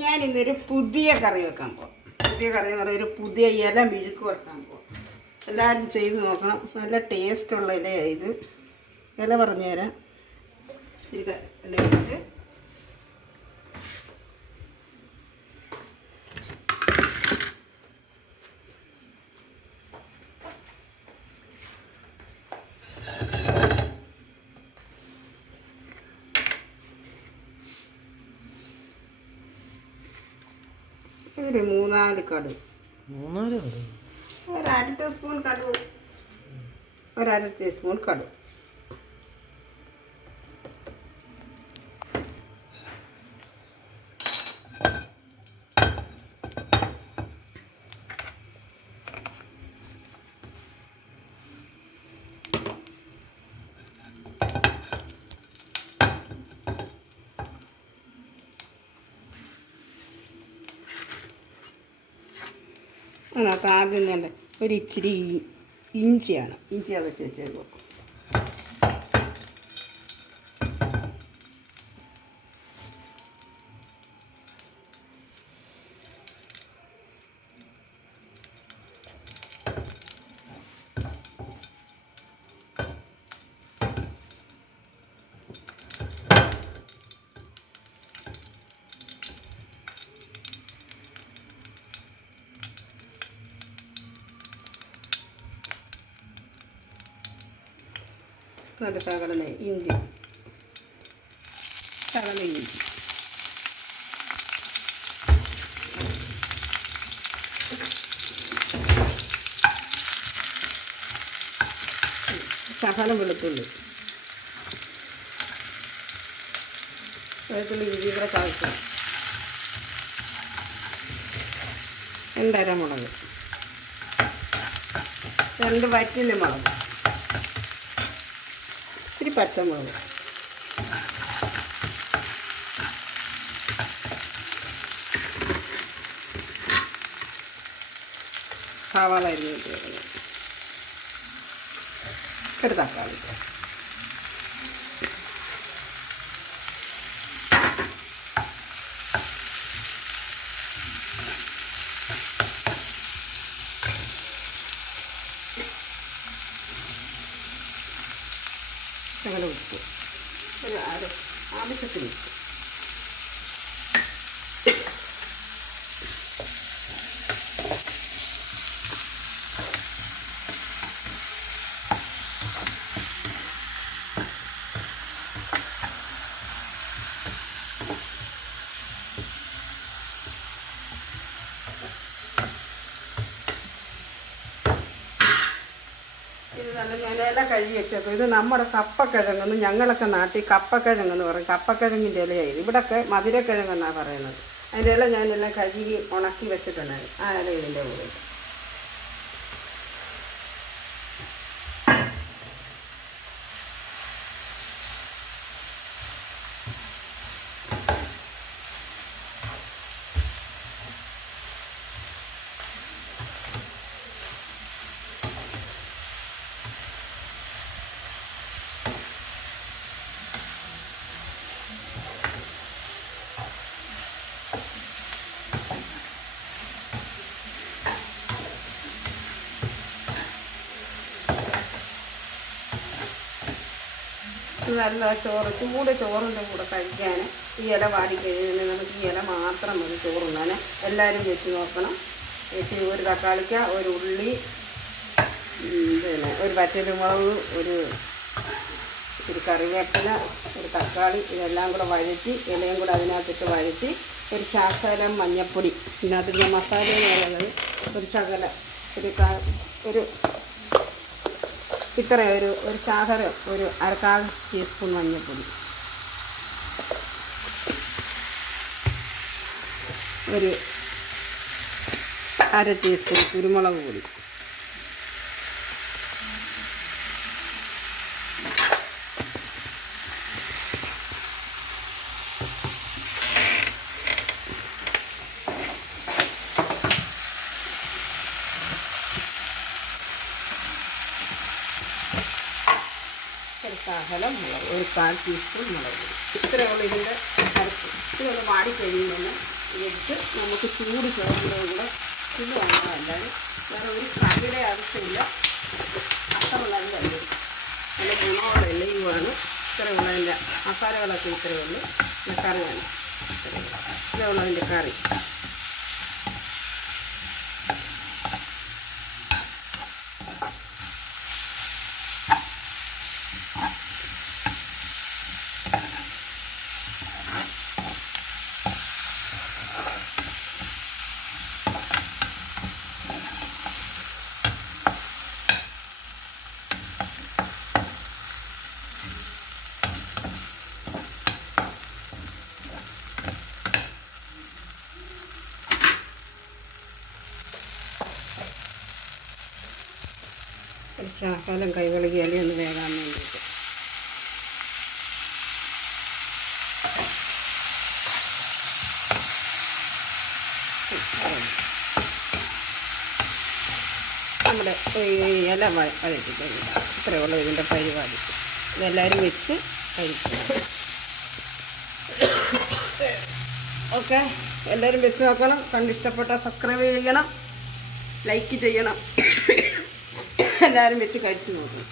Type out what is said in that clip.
ഞാനിന്നൊരു പുതിയ കറി വെക്കാൻ പോകാം. പുതിയ കറി എന്ന് പറയുന്നത് ഒരു പുതിയ ഇല മെഴുക്ക് വെക്കാൻ പോകാം. എല്ലാവരും ചെയ്ത് നോക്കണം. നല്ല ടേസ്റ്റുള്ള ഇലയാണ് ഇത്. ഇല പറഞ്ഞുതരാം. ഇത് ഇല വെച്ച് ഒരു 3-4 കടുക്, ഒരു 1/2 ടീസ്പൂൺ കടുക്, ഒരു 1/2 ടീസ്പൂൺ കടുക്, അതിനകത്ത് ആദ്യം തന്നെ ഒരു ഇച്ചിരി ഇഞ്ചിയാണ്. ഇഞ്ചി അകച്ച് വെച്ചേക്കും. നല്ല ശകലം ഇഞ്ചി, ശകലം ഇഞ്ചി, ശകലം വെളുത്തുള്ളി, ഇഞ്ചി കൂടെ ചതക്കുക, 2 അരമുളക്, 2 വറ്റൽമുളക്, ഇച്ചിരി പച്ചമുളക്, സവാള അരിഞ്ഞിട്ട് വരുന്നത്, ഒരു തക്കാളി, ശകലം ഉപ്പ്, ഒരു ആവശ്യത്തിന് ഉപ്പ്, ഇത് നല്ല ഞാനെല്ലാം കഴുകി വെച്ചേക്കും. ഇത് നമ്മുടെ കപ്പക്കിഴങ്ങെന്ന്, ഞങ്ങളൊക്കെ നാട്ടിൽ കപ്പക്കിഴങ്ങെന്ന് പറയും. കപ്പക്കിഴങ്ങിൻ്റെ ഇലയായത്. ഇവിടെയൊക്കെ മധുരക്കിഴങ്ങെന്നാണ് പറയുന്നത്. അതിൻ്റെ ഇല ഞാനെല്ലാം കഴുകി ഉണക്കി വെച്ചിട്ടുണ്ടായിരുന്നു. ആ ഇല ഇതിൻ്റെ കൂടെ നല്ല ചൂട് ചോറിൻ്റെ കൂടെ കഴിക്കാൻ ഈ ഇല വാടിക്കഴിഞ്ഞാൽ നമുക്ക് ഈ ഇല മാത്രം മതി ചോറുണ്ണാൻ. എല്ലാവരും വെച്ച് നോക്കണം. വെച്ച് ഒരു തക്കാളിക്ക, ഒരു ഉള്ളി, പിന്നെ ഒരു പച്ചമുളക്, ഒരു ഇച്ചിരി കറിവേപ്പില, ഒരു തക്കാളി, ഇതെല്ലാം കൂടെ വഴറ്റി ഇലയും കൂടെ അതിനകത്തിട്ട് വഴറ്റി ഒരു ശകലം മഞ്ഞൾപ്പൊടി, ഇതിനകത്ത് ഞാൻ മസാല എന്ന് പറയുന്നത് ഒരു ശകലം ഒരു ഇത്രയും ഒരു ശകലം ഒരു 1/4 ടീസ്പൂൺ മഞ്ഞൾപ്പൊടി, ഒരു 1/2 ടീസ്പൂൺ കുരുമുളക് പൊടി, ശകലം മുളക്, ഒരു 1/4 ടീസ്പൂൺ മുളക് പൊടി. ഇത്രയുള്ള ഇതിൻ്റെ അരപ്പ്. ഇതൊന്ന് വാടിക്കഴിയുമ്പോൾ വെച്ച് നമുക്ക് ചൂട് ചോറിൻ്റെ കൂടെ ഇത് വേണമെന്നല്ലാതെ വേറെ ഒരു കറിയുടെ ആവശ്യമില്ല. അത്ര നല്ലത് നല്ല ഗുണമുള്ള എണ്ണയുമാണ്. ഇത്രയുള്ളതിൻ്റെ മസാലകളൊക്കെ ഇത്രയേ ഉള്ളൂ. പിന്നെ കറി വേണം, ഇത്രയുള്ളതിൻ്റെ കറി. ഒരു ശകലം കൈവളകി ഇലയൊന്ന് വേകാൻ വേണ്ടിയിട്ട്. നമ്മുടെ ഇല വഴറ്റിട്ടുണ്ട്. ഇത്രയേ ഉള്ളൂ ഇതിൻ്റെ പരിപാടി. ഇതെല്ലാവരും വെച്ച് കഴിക്കണം. ഓക്കെ, എല്ലാവരും വെച്ച് നോക്കണം. കണ്ടിഷ്ടപ്പെട്ടാൽ സബ്സ്ക്രൈബ് ചെയ്യണം, ലൈക്ക് ചെയ്യണം. എല്ലാവരും വെച്ച് കഴിച്ച് നോക്കണം.